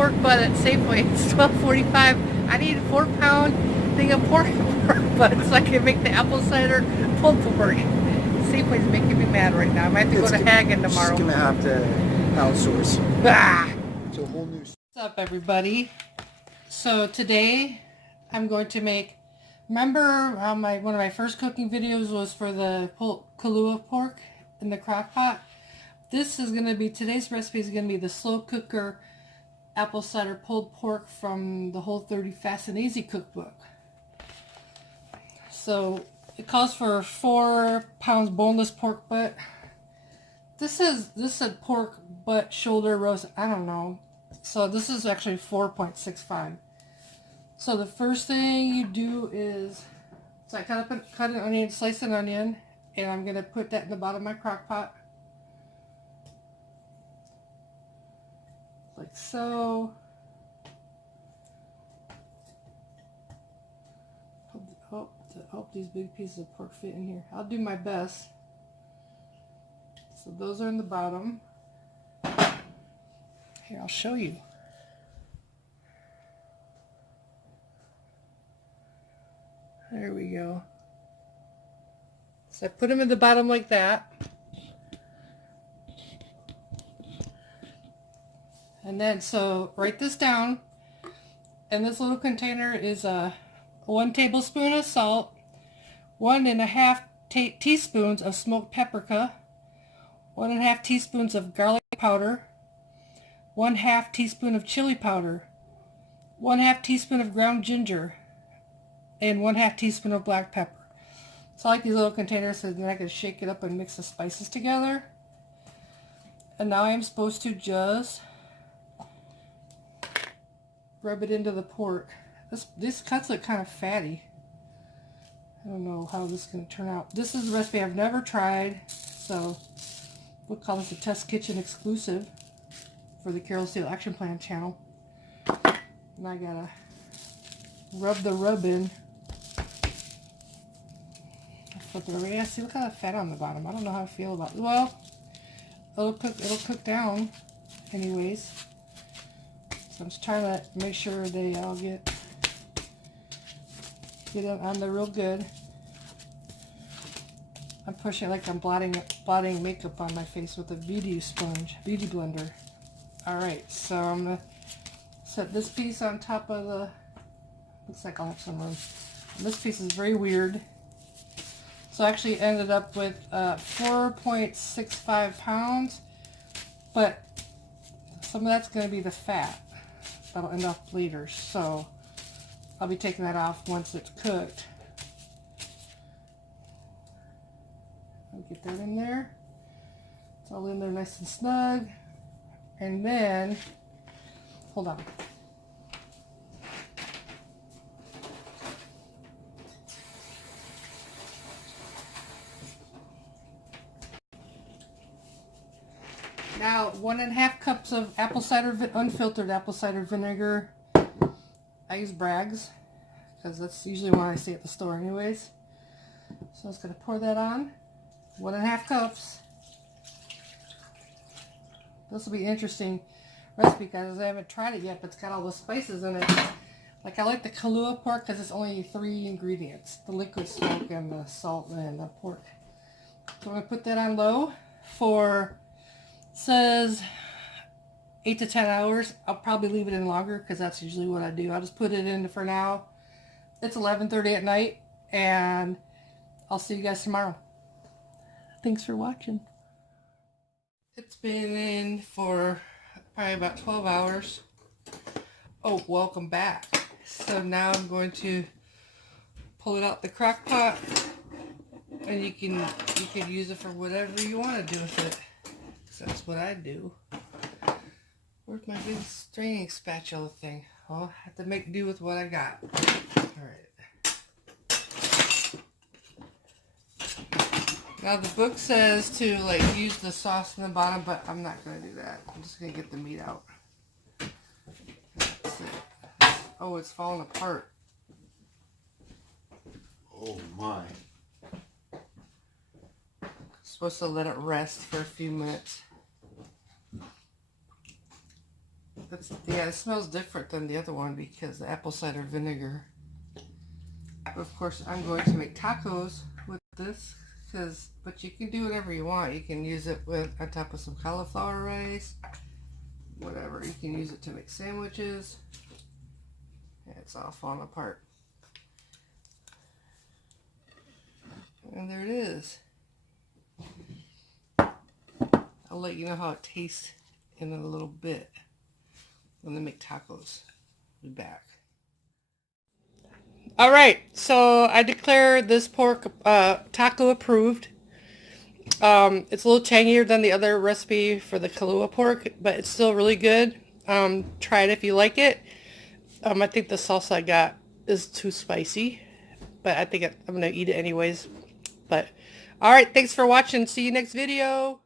pork butt at Safeway. It's $12.45. I need a 4-pound thing of pork butt so I can make the apple cider pulled pork. Safeway's making me mad right now. I might have to go to Hagen tomorrow. She's gonna have to outsource. Ah! It's a whole new. What's up, everybody? So today I'm going to make. Remember how one of my first cooking videos was for the Kahlua pork in the crock pot? This is going to be, today's recipe is going to be the slow cooker apple cider pulled pork from the Whole30 Fast and Easy cookbook. So it calls for 4 pounds boneless pork butt. This said pork butt shoulder roast. I don't know. So this is actually 4.65. So the first thing you do is, so I cut an onion, slice an onion, and I'm going to put that in the bottom of my crock pot. Like so. Hope these big pieces of pork fit in here. I'll do my best. So those are in the bottom. Here, I'll show you. There we go. So I put them in the bottom like that. And then, so write this down. In this little container is 1 tablespoon of salt, 1.5 teaspoons of smoked paprika, 1.5 teaspoons of garlic powder, 1/2 teaspoon of chili powder, 1/2 teaspoon of ground ginger, and 1/2 teaspoon of black pepper. So I like these little containers so then I can shake it up and mix the spices together. And now I'm supposed to just rub it into the pork. These cuts look kind of fatty. I don't know how this is going to turn out. This is a recipe I've never tried, so we'll call this a test kitchen exclusive for the Carol Steele Action Plan channel. And I gotta rub the rub in. Flip it over. Yeah, see, look how the fat on the bottom. I don't know how I feel about it. Well, it'll cook down anyways. So I'm just trying to make sure they all get on there real good. I'm pushing it like I'm blotting makeup on my face with a beauty blender. Alright, so I'm going to set this piece on top of the, looks like I'll have some room. And this piece is very weird. So I actually ended up with 4.65 pounds, but some of that's going to be the fat. That'll end up later, so I'll be taking that off once it's cooked. I'll get that in there. It's all in there nice and snug. And then, hold on. Now, 1.5 cups of apple cider, unfiltered apple cider vinegar. I use Bragg's because that's usually what I see at the store anyways. So I'm just going to pour that on. 1.5 cups. This will be an interesting recipe because I haven't tried it yet, but it's got all the spices in it. Like I like the Kahlua pork because it's only 3 ingredients. The liquid smoke and the salt and the pork. So I'm going to put that on low for, says 8 to 10 hours. I'll probably leave it in longer because that's usually what I do. I'll just put it in for now. It's 11:30 at night and I'll see you guys tomorrow. Thanks for watching. It's been in for probably about 12 hours. Oh, welcome back. So now I'm going to pull it out the crock pot and you can use it for whatever you want to do with it. So that's what I do. Where's my big straining spatula thing? Well, I have to make do with what I got. Alright. Now the book says to like use the sauce in the bottom, but I'm not going to do that. I'm just going to get the meat out. That's it. Oh, it's falling apart. Oh my. Supposed to let it rest for a few minutes. Yeah, it smells different than the other one because the apple cider vinegar. Of course, I'm going to make tacos with this, but you can do whatever you want. You can use it on top of some cauliflower rice, whatever. You can use it to make sandwiches. Yeah, it's all falling apart. And there it is. I'll let you know how it tastes in a little bit when they make tacos. Be back. All right, so I declare this pork taco approved. It's a little tangier than the other recipe for the Kahlua pork, but it's still really good. Try it if you like it. I think the salsa I got is too spicy, but I think I'm going to eat it anyways. But all right, thanks for watching. See you next video.